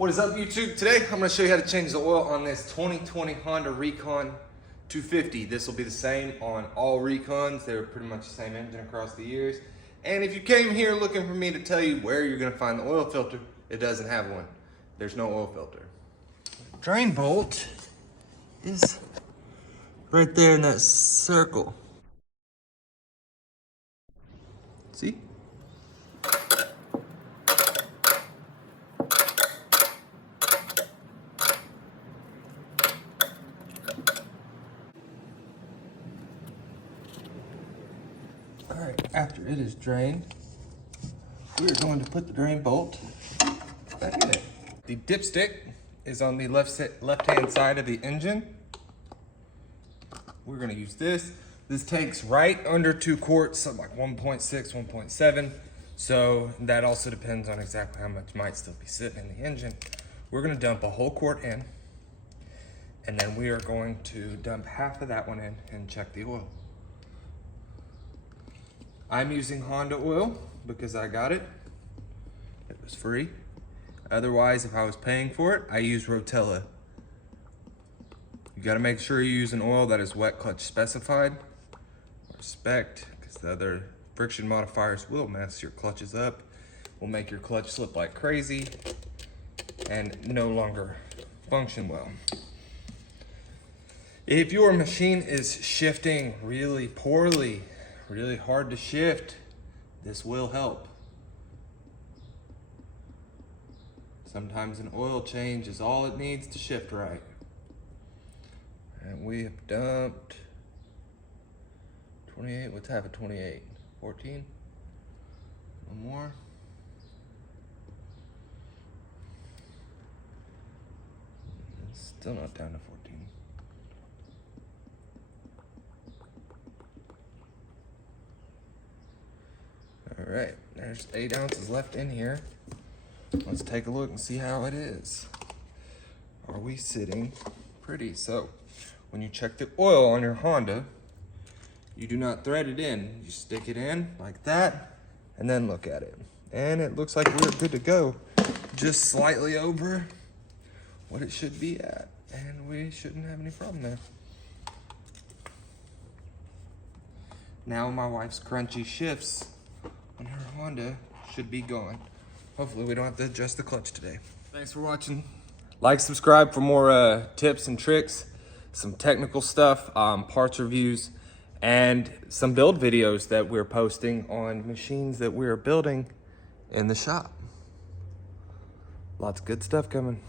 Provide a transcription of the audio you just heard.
What is up, YouTube? Today I'm going to show you how to change the oil on this 2020 Honda Recon 250. This will be the same on all Recons. They're pretty much the same engine across the years. And if you came here looking for me to tell you where you're going to find the oil filter, it doesn't have one. There's no oil filter. Drain bolt is right there in that circle. See? All right, after it is drained, we are going to put the drain bolt back in it. The dipstick is on the left-hand side of the engine. We're gonna use this. This takes right under 2 quarts, something like 1.6, 1.7. So that also depends on exactly how much might still be sitting in the engine. We're gonna dump a whole quart in, and then we are going to dump half of that one in and check the oil. I'm using Honda oil because I got it. It was free. Otherwise, if I was paying for it, I use Rotella. You gotta make sure you use an oil that is wet clutch specified or spec'd, because the other friction modifiers will mess your clutches up, will make your clutch slip like crazy, and no longer function well. If your machine is shifting really poorly, really hard to shift, this will help. Sometimes an oil change is all it needs to shift right. And we have dumped 28, what's half of 28? 14? One more. It's still not down to 14. All right, there's 8 ounces left in here. Let's take a look and see how it is. Are we sitting pretty? So, when you check the oil on your Honda, you do not thread it in. You stick it in like that, and then look at it. And it looks like we're good to go. Just slightly over what it should be at. And we shouldn't have any problem there. Now my wife's crunchy shifts on her Honda should be gone. Hopefully we don't have to adjust the clutch today. Thanks for watching. Like, subscribe for more tips and tricks, some technical stuff, parts reviews, and some build videos that we're posting on machines that we're building in the shop. Lots of good stuff coming.